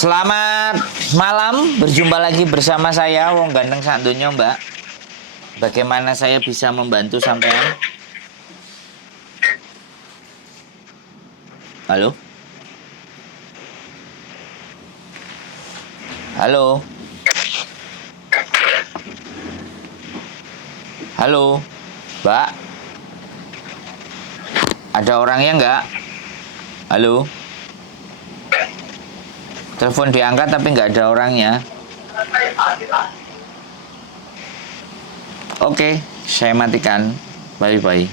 Selamat malam, berjumpa lagi bersama saya Wong Ganteng Sandonya, Mbak. Bagaimana saya bisa membantu sampean? Halo? Halo? Halo? Mbak? Ada orangnya nggak? Halo? Telepon diangkat tapi nggak ada orangnya. Oke, saya matikan. Bye-bye.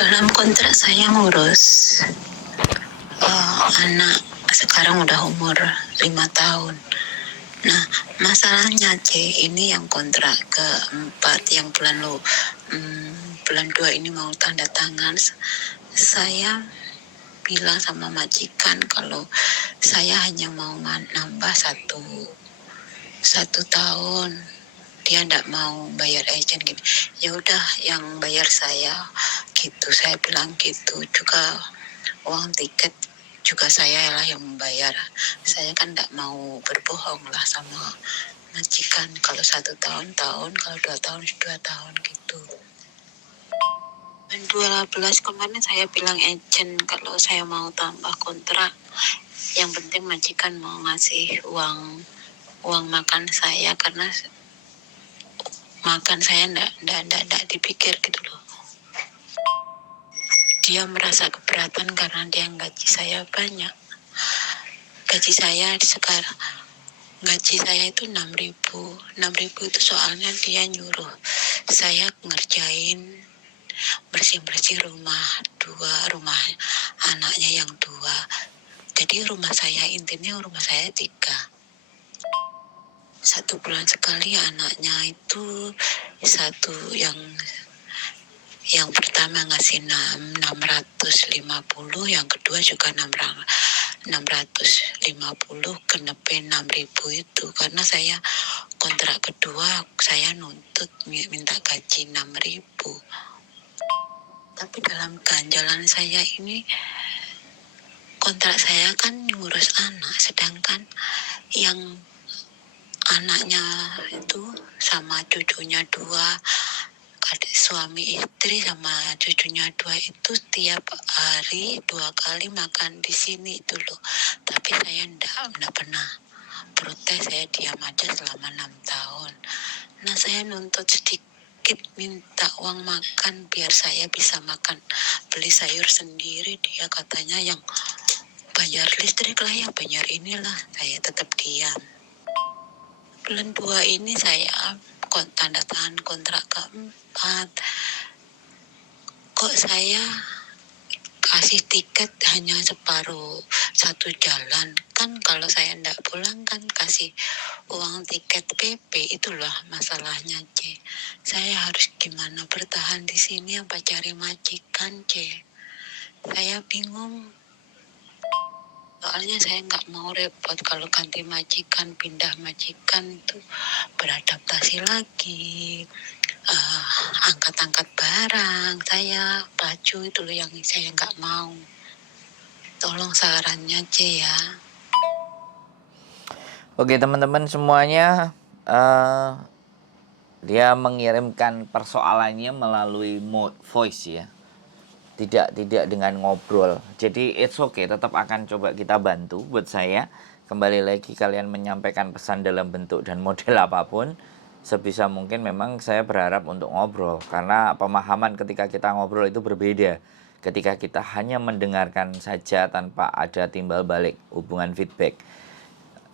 Dalam kontrak saya ngurus anak sekarang udah umur 5 tahun. Nah, masalahnya ini yang kontrak keempat yang bulan 2 ini mau tanda tangan. Saya bilang sama majikan kalau saya hanya mau nambah satu tahun. Dia ndak mau bayar agent gitu. Ya udah, yang bayar saya gitu. Saya bilang gitu. Juga uang tiket juga saya lah yang membayar. Saya kan ndak mau berbohong lah sama majikan. Kalau 1 tahun, kalau 2 tahun, 2 tahun gitu. 2012 kemarin saya bilang agent kalau saya mau tambah kontrak, yang penting majikan mau ngasih uang makan saya, karena makan saya ndak dipikir gitu loh. Dia merasa keberatan karena dia gaji saya banyak. Gaji saya itu 6.000. 6.000 itu soalnya dia nyuruh saya ngerjain bersih-bersih rumah anaknya yang 2. Jadi rumah saya intinya rumah saya 3. 1 bulan sekali anaknya itu satu yang pertama ngasih 650, yang kedua juga 650, genepin 6.000 itu karena saya kontrak kedua saya nuntut minta gaji 6.000. Tapi dalam ganjalan saya ini, kontrak saya kan ngurus anak, sedangkan yang anaknya itu sama cucunya 2, adik suami istri sama cucunya 2 itu tiap hari 2 kali makan di sini itu loh. Tapi saya enggak pernah protes, saya diam aja selama 6 tahun. Nah, saya nuntut sedikit minta uang makan biar saya bisa makan, beli sayur sendiri. Dia katanya yang bayar listrik lah, yang bayar inilah. Saya tetap diam. Bulan 2 ini saya tanda tangan kontrak keempat. Kok saya kasih tiket hanya separuh satu jalan? Kan kalau saya enggak pulang kan kasih uang tiket PP. Itulah masalahnya, C. Saya harus gimana, bertahan di sini apa cari majikan, C? Saya bingung. Soalnya saya nggak mau repot kalau ganti majikan, pindah majikan itu beradaptasi lagi, angkat-angkat barang, saya baju itu loh yang saya nggak mau. Tolong sarannya C ya. Oke, teman-teman semuanya, dia mengirimkan persoalannya melalui mode voice ya. Tidak dengan ngobrol. Jadi it's okay, tetap akan coba kita bantu. Buat saya, kembali lagi kalian menyampaikan pesan dalam bentuk dan model apapun, sebisa mungkin memang saya berharap untuk ngobrol. Karena pemahaman ketika kita ngobrol itu berbeda. Ketika kita hanya mendengarkan saja tanpa ada timbal balik hubungan feedback.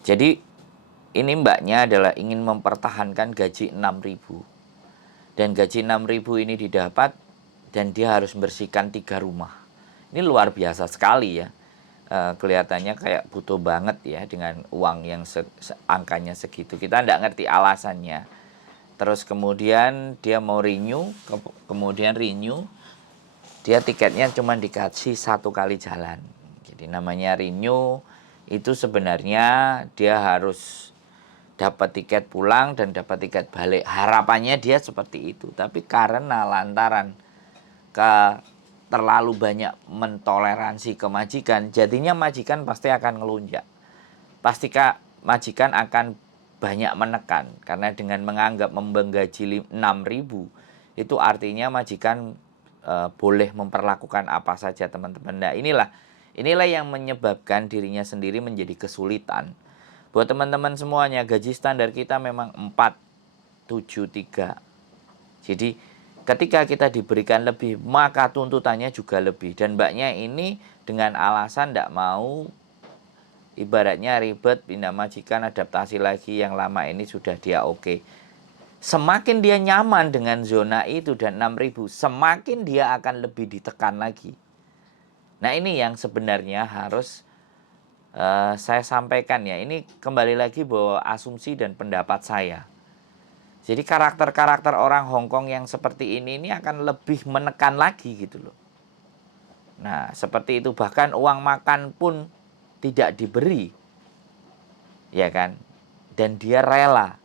Jadi ini mbaknya adalah ingin mempertahankan gaji 6.000. Dan gaji 6.000 ini didapat dan dia harus membersihkan 3 rumah. Ini luar biasa sekali ya. Kelihatannya kayak butuh banget ya dengan uang yang angkanya segitu. Kita tidak ngerti alasannya. Terus kemudian dia mau renew, kemudian renew, dia tiketnya cuma dikasih 1 kali jalan. Jadi namanya renew itu sebenarnya dia harus dapat tiket pulang dan dapat tiket balik. Harapannya dia seperti itu. Tapi karena lantaran terlalu banyak mentoleransi ke majikan, jadinya majikan pasti akan ngelunjak. Pasti majikan akan banyak menekan, karena dengan menganggap menggaji 6.000 itu artinya majikan boleh memperlakukan apa saja teman-teman. Nah, inilah yang menyebabkan dirinya sendiri menjadi kesulitan. Buat teman-teman semuanya, gaji standar kita memang 473. Jadi ketika kita diberikan lebih, maka tuntutannya juga lebih. Dan mbaknya ini dengan alasan tidak mau, ibaratnya ribet, pindah majikan, adaptasi lagi, yang lama ini sudah dia oke. Semakin dia nyaman dengan zona itu dan 6.000, semakin dia akan lebih ditekan lagi. Nah, ini yang sebenarnya harus saya sampaikan ya. Ini kembali lagi bahwa asumsi dan pendapat saya. Jadi karakter-karakter orang Hongkong yang seperti ini akan lebih menekan lagi gitu loh. Nah, seperti itu, bahkan uang makan pun tidak diberi. Ya kan? Dan dia rela.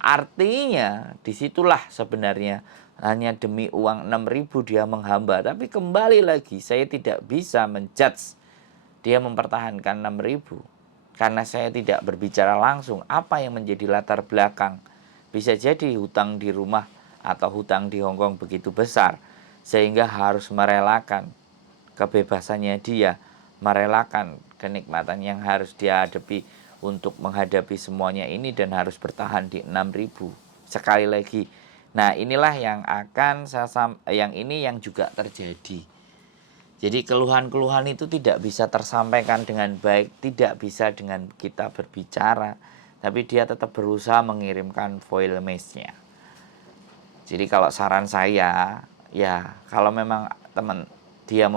Artinya disitulah sebenarnya hanya demi uang 6.000 dia menghamba. Tapi kembali lagi, saya tidak bisa menjudge dia mempertahankan 6.000. Karena saya tidak berbicara langsung apa yang menjadi latar belakang. Bisa jadi hutang di rumah atau hutang di Hongkong begitu besar, sehingga harus merelakan kebebasannya dia, merelakan kenikmatan yang harus dia hadapi untuk menghadapi semuanya ini, dan harus bertahan di 6.000. Sekali lagi, nah inilah yang akan yang ini yang juga terjadi. Jadi keluhan-keluhan itu tidak bisa tersampaikan dengan baik, tidak bisa dengan kita berbicara, tapi dia tetap berusaha mengirimkan file mail-nya. Jadi kalau saran saya, ya kalau memang dia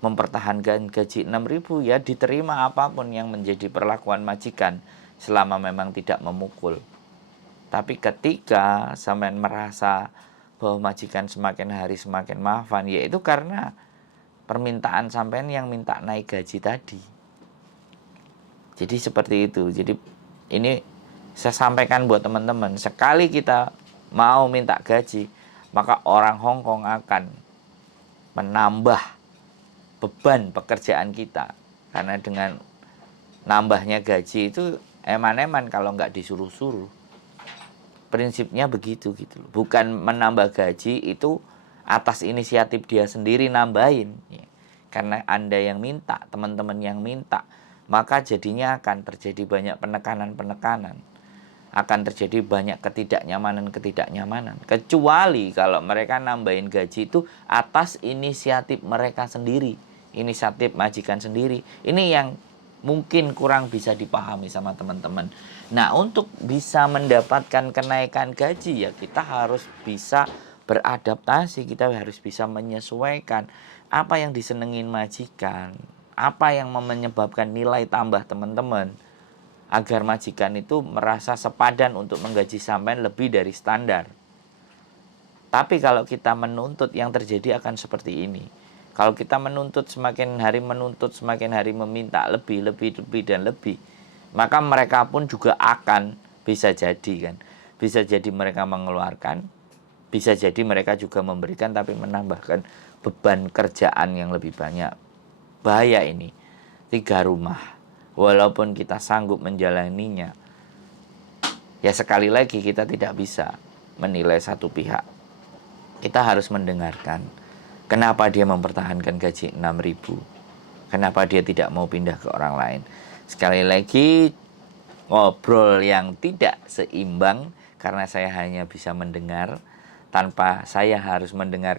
mempertahankan gaji 6.000, ya diterima apapun yang menjadi perlakuan majikan selama memang tidak memukul. Tapi ketika sampean merasa bahwa majikan semakin hari semakin maafan, yaitu karena permintaan sampean yang minta naik gaji tadi. Jadi seperti itu. Jadi ini saya sampaikan buat teman-teman, sekali kita mau minta gaji, maka orang Hongkong akan menambah beban pekerjaan kita. Karena dengan nambahnya gaji itu eman-eman kalau nggak disuruh-suruh. Prinsipnya begitu gitu loh. Bukan menambah gaji itu atas inisiatif dia sendiri nambahin. Karena Anda yang minta, teman-teman yang minta, maka jadinya akan terjadi banyak penekanan-penekanan. Akan terjadi banyak ketidaknyamanan. Kecuali kalau mereka nambahin gaji itu atas inisiatif mereka sendiri. Inisiatif majikan sendiri. Ini yang mungkin kurang bisa dipahami sama teman-teman. Nah, untuk bisa mendapatkan kenaikan gaji, ya kita harus bisa beradaptasi. Kita harus bisa menyesuaikan apa yang disenengin majikan, apa yang menyebabkan nilai tambah teman-teman, agar majikan itu merasa sepadan untuk menggaji sampean lebih dari standar. Tapi kalau kita menuntut, yang terjadi akan seperti ini. Kalau kita menuntut, semakin hari meminta lebih, maka mereka pun juga akan bisa jadi kan. Bisa jadi mereka mengeluarkan, bisa jadi mereka juga memberikan, tapi menambahkan beban kerjaan yang lebih banyak. Bahaya ini. 3 rumah. Walaupun kita sanggup menjalaninya, ya sekali lagi kita tidak bisa menilai satu pihak. Kita harus mendengarkan kenapa dia mempertahankan gaji 6.000, kenapa dia tidak mau pindah ke orang lain. Sekali lagi, ngobrol yang tidak seimbang, karena saya hanya bisa mendengar tanpa saya harus mendengar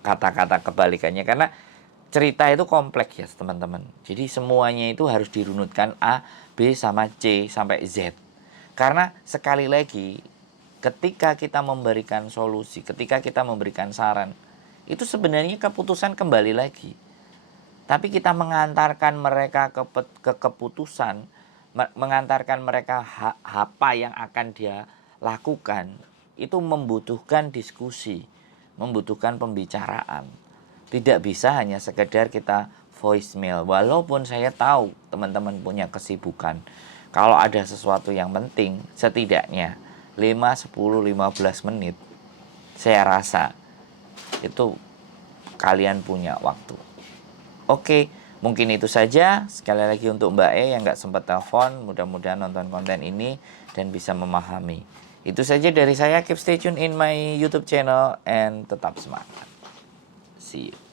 kata-kata kebalikannya. Karena cerita itu kompleks ya teman-teman. Jadi semuanya itu harus dirunutkan A, B, sama C, sampai Z. Karena sekali lagi, ketika kita memberikan solusi, ketika kita memberikan saran, itu sebenarnya keputusan kembali lagi. Tapi kita mengantarkan mereka ke keputusan, mengantarkan mereka apa yang akan dia lakukan, itu membutuhkan diskusi, membutuhkan pembicaraan. Tidak bisa hanya sekedar kita voicemail. Walaupun saya tahu teman-teman punya kesibukan. Kalau ada sesuatu yang penting, setidaknya 5, 10, 15 menit, saya rasa itu kalian punya waktu. Oke, mungkin itu saja. Sekali lagi untuk Mbak E yang nggak sempat telepon, mudah-mudahan nonton konten ini dan bisa memahami. Itu saja dari saya. Keep stay tune in my YouTube channel and tetap semangat. See you.